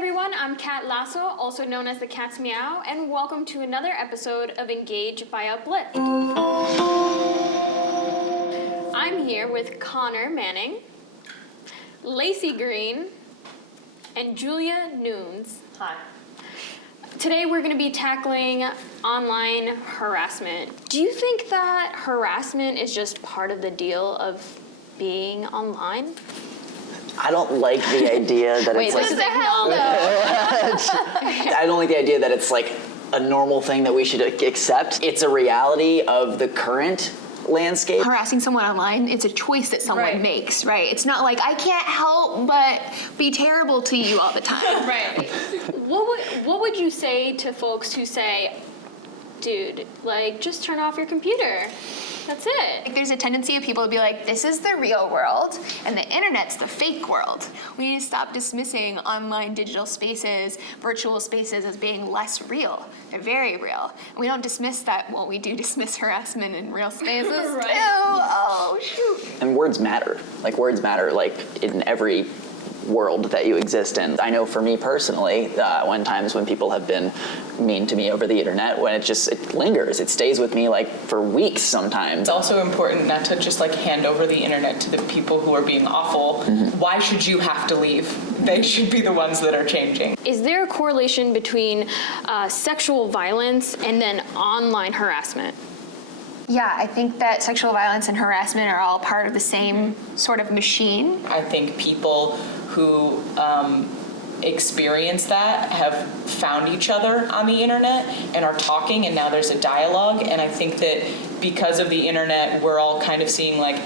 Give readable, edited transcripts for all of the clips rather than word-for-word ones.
everyone, I'm Kat Lazo, also known as the Cat's Meow, and welcome to another episode of Engage by Uplift. I'm here with Connor Manning, Laci Green, and Julia Nunes. Hi. Today we're going to be tackling online harassment. Do you think that harassment is just part of the deal of being online? I don't like the idea that it's like... What the hell, though? I don't like the idea that it's like a normal thing that we should accept. It's a reality of the current landscape. Harassing someone online, it's a choice that someone makes, right? It's not like, I can't help but be terrible to you all the time. Right. What would you say to folks who say, dude, like, just turn off your computer? That's it. Like, there's a tendency of people to be like, this is the real world, and the internet's the fake world. We need to stop dismissing online digital spaces, virtual spaces as being less real. They're very real. And we don't dismiss that, well, we do dismiss harassment in real spaces Right. too. Oh, shoot. And words matter. Like, words matter, like, in every world that you exist in. I know for me personally, when times when people have been mean to me over the internet, when it lingers, it stays with me like for weeks sometimes. It's also important not to just like hand over the internet to the people who are being awful. Mm-hmm. Why should you have to leave? They should be the ones that are changing. Is there a correlation between sexual violence and then online harassment? Yeah, I think that sexual violence and harassment are all part of the same sort of machine. I think people who experience that have found each other on the internet and are talking, and now there's a dialogue. And I think that because of the internet, we're all kind of seeing like,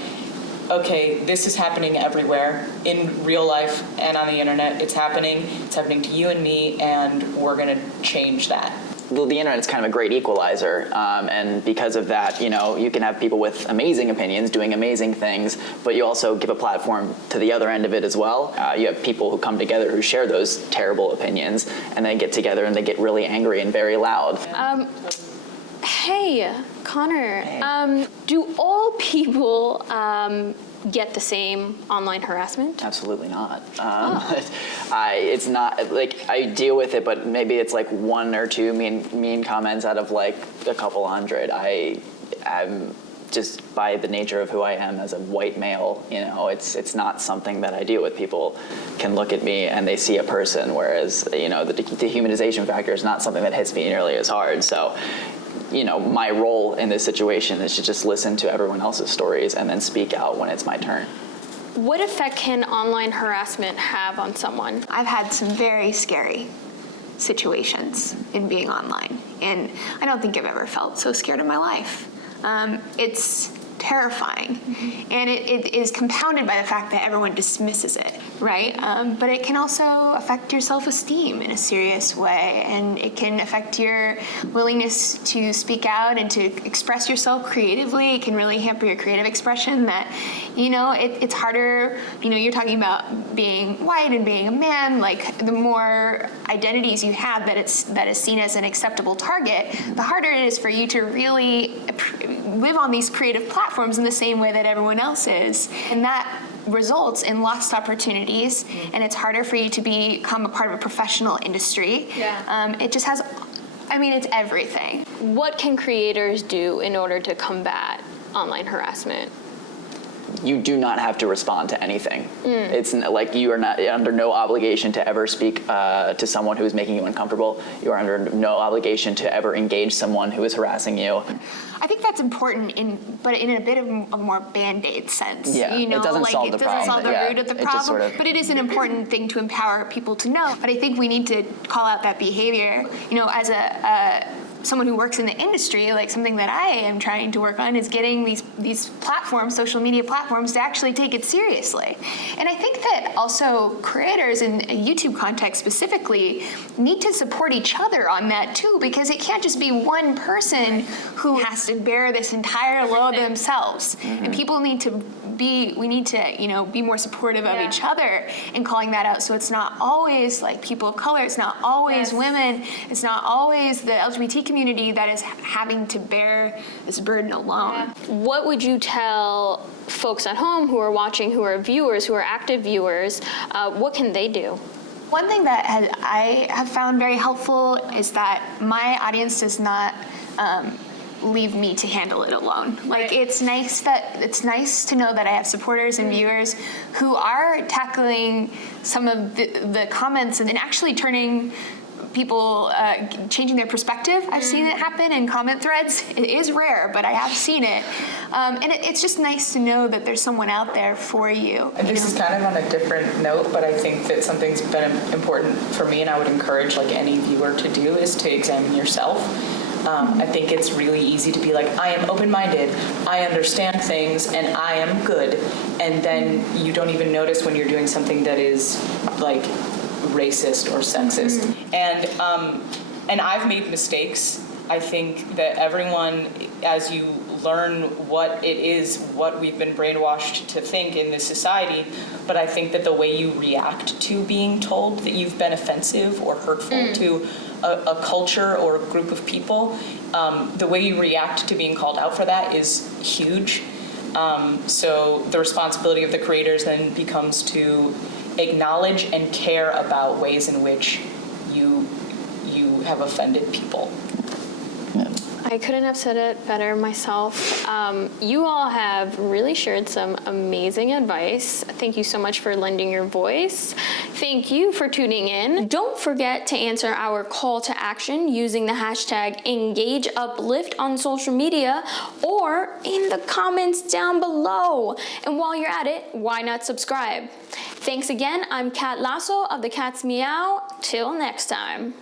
okay, this is happening everywhere in real life and on the internet. It's happening to you and me, and we're gonna change that. The internet's kind of a great equalizer, and because of that, you know, you can have people with amazing opinions doing amazing things, but you also give a platform to the other end of it as well. You have people who come together who share those terrible opinions, and they get together and they get really angry and very loud. Hey, Connor, Hey. Do all people get the same online harassment? Absolutely not. It's not, like, I deal with it, but maybe it's like one or two mean comments out of like a couple hundred. I'm just, by the nature of who I am as a white male, you know, it's not something that I deal with. People can look at me and they see a person, whereas, you know, the dehumanization factor is not something that hits me nearly as hard. So, you know, my role in this situation is to just listen to everyone else's stories and then speak out when it's my turn. What effect can online harassment have on someone? I've had some very scary situations in being online, and I don't think I've ever felt so scared in my life. It's terrifying, and it is compounded by the fact that everyone dismisses it, right? But it can also affect your self-esteem in a serious way, and it can affect your willingness to speak out and to express yourself creatively. It can really hamper your creative expression. That, you know, it's harder, you know, you're talking about being white and being a man, like the more identities you have that is seen as an acceptable target, the harder it is for you to really live on these creative platforms in the same way that everyone else is. And that results in lost opportunities, and it's harder for you to become a part of a professional industry. Yeah. It just has, I mean, it's everything. What can creators do in order to combat online harassment? You do not have to respond to anything. It's like you are not under no obligation to ever speak to someone who is making you uncomfortable. You are under no obligation to ever engage someone who is harassing you. I think that's important, but in a bit of a more Band-Aid sense. Yeah, you know, it doesn't like solve it the doesn't problem. solve the Yeah, root of the it just problem, sort of- but it is an important thing to empower people to know. But I think we need to call out that behavior. You know, as someone who works in the industry, like something that I am trying to work on is getting these platforms, social media platforms, to actually take it seriously. And I think that also creators in a YouTube context specifically need to support each other on that too, because it can't just be one person who has to bear this entire load themselves. And people need to we need to, you know, be more supportive of each other and calling that out. So it's not always like people of color, it's not always women, it's not always the LGBT community that is having to bear this burden alone. What would you tell folks at home who are watching, who are viewers, who are active viewers, what can they do? One thing that I have found very helpful is that my audience does not leave me to handle it alone. Like, it's nice to know that I have supporters and viewers who are tackling some of the comments and actually turning people, changing their perspective. I've seen it happen in comment threads. It is rare, but I have seen it. And it's just nice to know that there's someone out there for you. And this is kind of on a different note, but I think that something's been important for me, and I would encourage like any viewer to do, is to examine yourself. I think it's really easy to be like, I am open-minded, I understand things, and I am good. And then you don't even notice when you're doing something that is like racist or sexist. And I've made mistakes. I think that everyone, as you learn what it is, what we've been brainwashed to think in this society, but I think that the way you react to being told that you've been offensive or hurtful to a culture or a group of people, the way you react to being called out for that is huge. So the responsibility of the creators then becomes to acknowledge and care about ways in which you have offended people. I couldn't have said it better myself. You all have really shared some amazing advice. Thank you so much for lending your voice. Thank you for tuning in. Don't forget to answer our call to action using the hashtag #EngageUplift on social media or in the comments down below. And while you're at it, why not subscribe? Thanks again. I'm Kat Lazo of the Cat's Meow. Till next time.